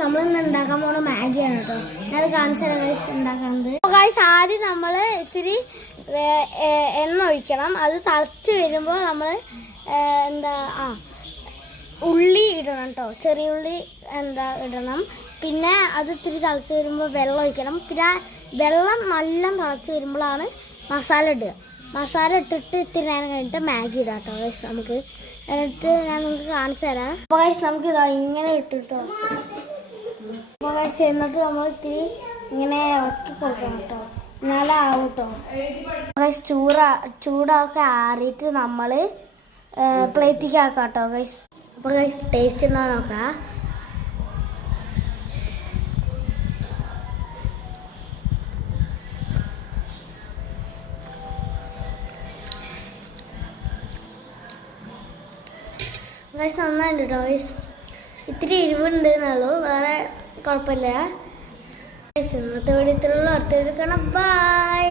നമ്മളിന്ന് ഉണ്ടാക്കാൻ പോണ മാഗിയാണ് കേട്ടോ. ഞാനത് കാണിച്ചു തരാം ഗൈസ് ഉണ്ടാക്കുന്നത്. ഗൈസ് ആദ്യം നമ്മൾ ഇത്തിരി എണ്ണ ഒഴിക്കണം. അത് തിളച്ച് വരുമ്പോൾ നമ്മൾ ഉള്ളി ഇടണം കേട്ടോ. ചെറിയ ഉള്ളി ഇടണം. പിന്നെ അത് ഇത്തിരി തിളച്ച് വരുമ്പോൾ വെള്ളം ഒഴിക്കണം. പിന്നെ വെള്ളം നല്ല തിളച്ച് വരുമ്പോഴാണ് മസാല ഇടുക. മസാല ഇട്ടിട്ട് ഇത്തിരി നേരം കഴിഞ്ഞിട്ട് മാഗി ഇടാം കേട്ടോ ഗൈസ്. നമുക്ക് എന്നിട്ട് ഞാൻ നിങ്ങൾക്ക് കാണിച്ചു തരാം. അപ്പോൾ ഗൈസ് നമുക്ക് ഇതാ ഇങ്ങനെ ഇട്ടിട്ടോ. അപ്പോൾ ഗൈസ് എന്നിട്ട് നമ്മൾ ഇത്തിരി ഇങ്ങനെ ഇറക്കി കൊടുക്കണം കേട്ടോ. എന്നാലേ ആവും കേട്ടോ. ഗൈസ് ചൂടൊക്കെ ആറിയിട്ട് നമ്മൾ പ്ലേറ്റിലേക്ക് ആക്കാം കേട്ടോ ഗൈസ്. അപ്പോൾ ഗൈസ് ടേസ്റ്റ് ഉണ്ടോ നോക്കാം. ഗൈസ് നന്നായിട്ട് കേട്ടോ ഗൈസ്. ഇത്തിരി എരിവുണ്ട് എന്നുള്ളൂ, വേറെ കുഴപ്പമില്ല. ഗൈസ് ഇന്നത്തെ വീഡിയോ ഇത്രയുള്ളൂ. അടുത്ത വീഡിയോ കാണാം. ബൈ.